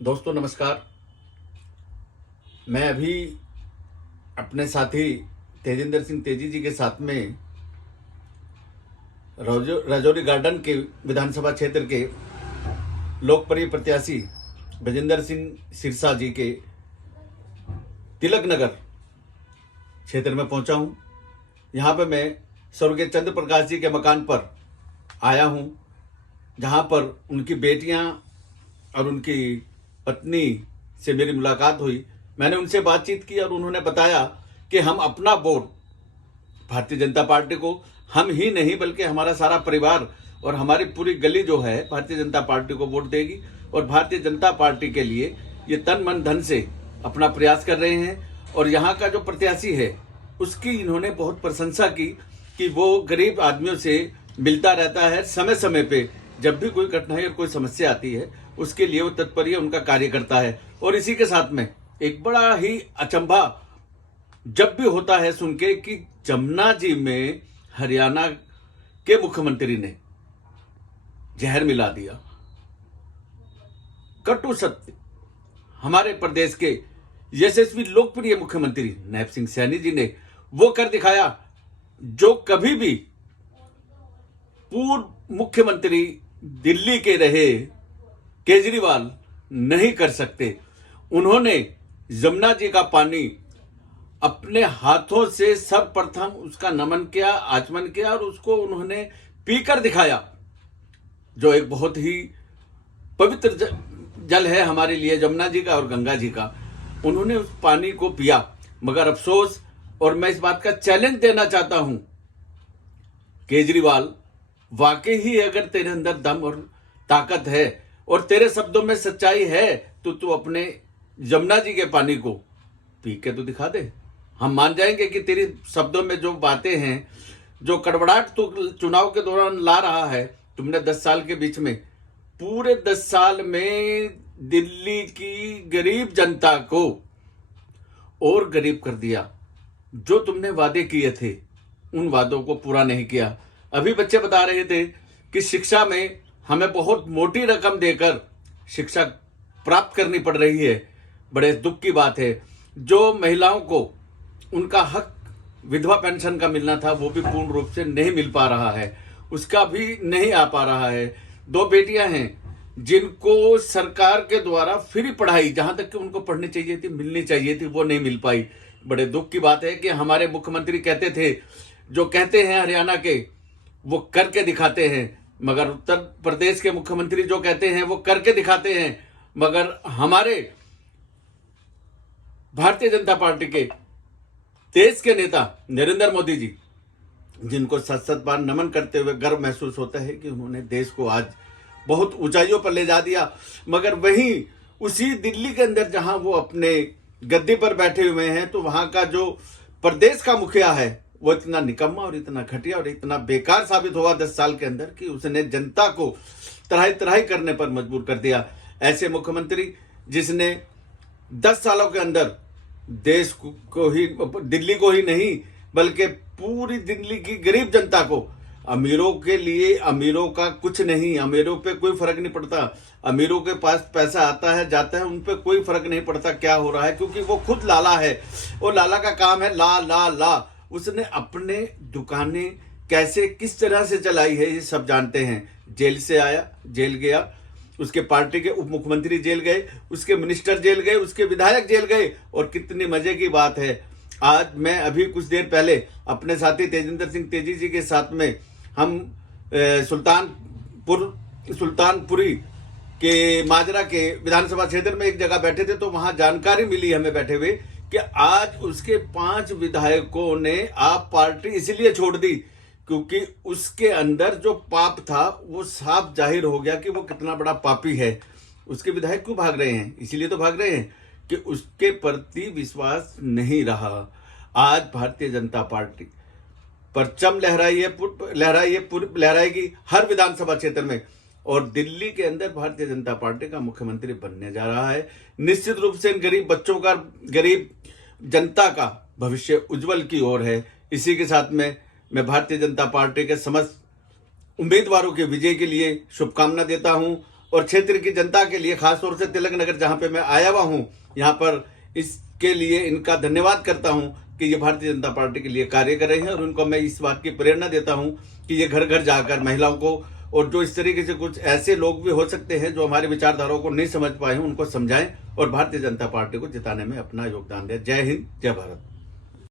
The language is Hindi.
दोस्तों नमस्कार। मैं अभी अपने साथी तेजिंदर सिंह तेजी जी के साथ में राजौरी गार्डन के विधानसभा क्षेत्र के लोकप्रिय प्रत्याशी ब्रजेंद्र सिंह सिरसा जी के तिलक नगर क्षेत्र में पहुंचा हूं। यहां पर मैं स्वर्गीय चंद्र प्रकाश जी के मकान पर आया हूं, जहां पर उनकी बेटियां और उनकी पत्नी से मेरी मुलाकात हुई। मैंने उनसे बातचीत की और उन्होंने बताया कि हम अपना वोट भारतीय जनता पार्टी को, हम ही नहीं बल्कि हमारा सारा परिवार और हमारी पूरी गली जो है भारतीय जनता पार्टी को वोट देगी और भारतीय जनता पार्टी के लिए ये तन मन धन से अपना प्रयास कर रहे हैं। और यहाँ का जो प्रत्याशी है उसकी इन्होंने बहुत प्रशंसा की कि वो गरीब आदमियों से मिलता रहता है, समय समय पे जब भी कोई कठिनाई और कोई समस्या आती है उसके लिए वो तत्पर उनका कार्य करता है। और इसी के साथ में एक बड़ा ही अचंभा जब भी होता है सुन के कि जमुना जी में हरियाणा के मुख्यमंत्री ने जहर मिला दिया। कटु सत्य हमारे प्रदेश के यशस्वी लोकप्रिय मुख्यमंत्री नैब सिंह सैनी जी ने वो कर दिखाया जो कभी भी पूर्व मुख्यमंत्री दिल्ली के रहे केजरीवाल नहीं कर सकते। उन्होंने जमुना जी का पानी अपने हाथों से सर्वप्रथम उसका नमन किया, आचमन किया और उसको उन्होंने पीकर दिखाया, जो एक बहुत ही पवित्र जल है हमारे लिए, जमुना जी का और गंगा जी का। उन्होंने उस पानी को पिया, मगर अफसोस, और मैं इस बात का चैलेंज देना चाहता हूं, केजरीवाल वाकई ही अगर तेरे अंदर दम और ताकत है और तेरे शब्दों में सच्चाई है तो तू अपने जमुना जी के पानी को पी के तो दिखा दे। हम मान जाएंगे कि तेरी शब्दों में जो बातें हैं, जो कड़वड़ाहट तू चुनाव के दौरान ला रहा है। तुमने 10 साल के बीच में, पूरे 10 साल में दिल्ली की गरीब जनता को और गरीब कर दिया। जो तुमने वादे किए थे उन वादों को पूरा नहीं किया। अभी बच्चे बता रहे थे कि शिक्षा में हमें बहुत मोटी रकम देकर शिक्षा प्राप्त करनी पड़ रही है। बड़े दुख की बात है। जो महिलाओं को उनका हक विधवा पेंशन का मिलना था वो भी पूर्ण रूप से नहीं मिल पा रहा है, उसका भी नहीं आ पा रहा है। 2 बेटियां हैं जिनको सरकार के द्वारा फ्री पढ़ाई जहां तक कि उनको पढ़नी चाहिए थी, मिलनी चाहिए थी, वो नहीं मिल पाई। बड़े दुख की बात है कि हमारे मुख्यमंत्री कहते थे, जो कहते हैं हरियाणा के वो करके दिखाते हैं, मगर उत्तर प्रदेश के मुख्यमंत्री जो कहते हैं वो करके दिखाते हैं, मगर हमारे भारतीय जनता पार्टी के देश के नेता नरेंद्र मोदी जी, जिनको 7-7 बार नमन करते हुए गर्व महसूस होता है कि उन्होंने देश को आज बहुत ऊंचाइयों पर ले जा दिया। मगर वहीं उसी दिल्ली के अंदर जहां वो अपने गद्दी पर बैठे हुए हैं, तो वहां का जो प्रदेश का मुखिया है वो इतना निकम्मा और इतना घटिया और इतना बेकार साबित हुआ 10 साल के अंदर कि उसने जनता को तराई तराई करने पर मजबूर कर दिया। ऐसे मुख्यमंत्री जिसने 10 सालों के अंदर देश को ही, दिल्ली को ही नहीं बल्कि पूरी दिल्ली की गरीब जनता को, अमीरों के लिए अमीरों का कुछ नहीं, अमीरों पे कोई फर्क नहीं पड़ता, अमीरों के पास पैसा आता है जाता है, उन पे कोई फर्क नहीं पड़ता क्या हो रहा है, क्योंकि वो खुद लाला है। वो लाला का काम है ला ला ला। उसने अपने दुकानें कैसे किस तरह से चलाई है ये सब जानते हैं। जेल से आया, जेल गया, उसके पार्टी के उप मुख्यमंत्री जेल गए, उसके मिनिस्टर जेल गए, उसके विधायक जेल गए। और कितनी मजे की बात है, आज मैं अभी कुछ देर पहले अपने साथी तेजिंदर सिंह तेजी जी के साथ में हम सुल्तानपुरी के माजरा के विधानसभा क्षेत्र में एक जगह बैठे थे, तो वहां जानकारी मिली हमें बैठे हुए कि आज उसके 5 विधायकों ने आप पार्टी इसलिए छोड़ दी क्योंकि उसके अंदर जो पाप था वो साफ जाहिर हो गया कि वो कितना बड़ा पापी है। उसके विधायक क्यों भाग रहे हैं? इसीलिए तो भाग रहे हैं कि उसके प्रति विश्वास नहीं रहा। आज भारतीय जनता पार्टी परचम लहराएगी हर विधानसभा क्षेत्र में, और दिल्ली के अंदर भारतीय जनता पार्टी का मुख्यमंत्री बनने जा रहा है। निश्चित रूप से इन गरीब बच्चों का, गरीब जनता का भविष्य उज्जवल की ओर है। इसी के साथ में मैं भारतीय जनता पार्टी के समस्त उम्मीदवारों के विजय के लिए शुभकामना देता हूं। और क्षेत्र की जनता के लिए, खासतौर से तिलक नगर जहां पे मैं आया हुआ हूं, यहां पर इसके लिए इनका धन्यवाद करता हूं कि ये भारतीय जनता पार्टी के लिए कार्य कर रहे हैं। और उनको मैं इस बात की प्रेरणा देता हूं कि ये घर घर जाकर महिलाओं को, और जो इस तरीके से कुछ ऐसे लोग भी हो सकते हैं जो हमारी विचारधाराओं को नहीं समझ पाए हैं, उनको समझाएं और भारतीय जनता पार्टी को जिताने में अपना योगदान दें। जय हिंद, जय भारत।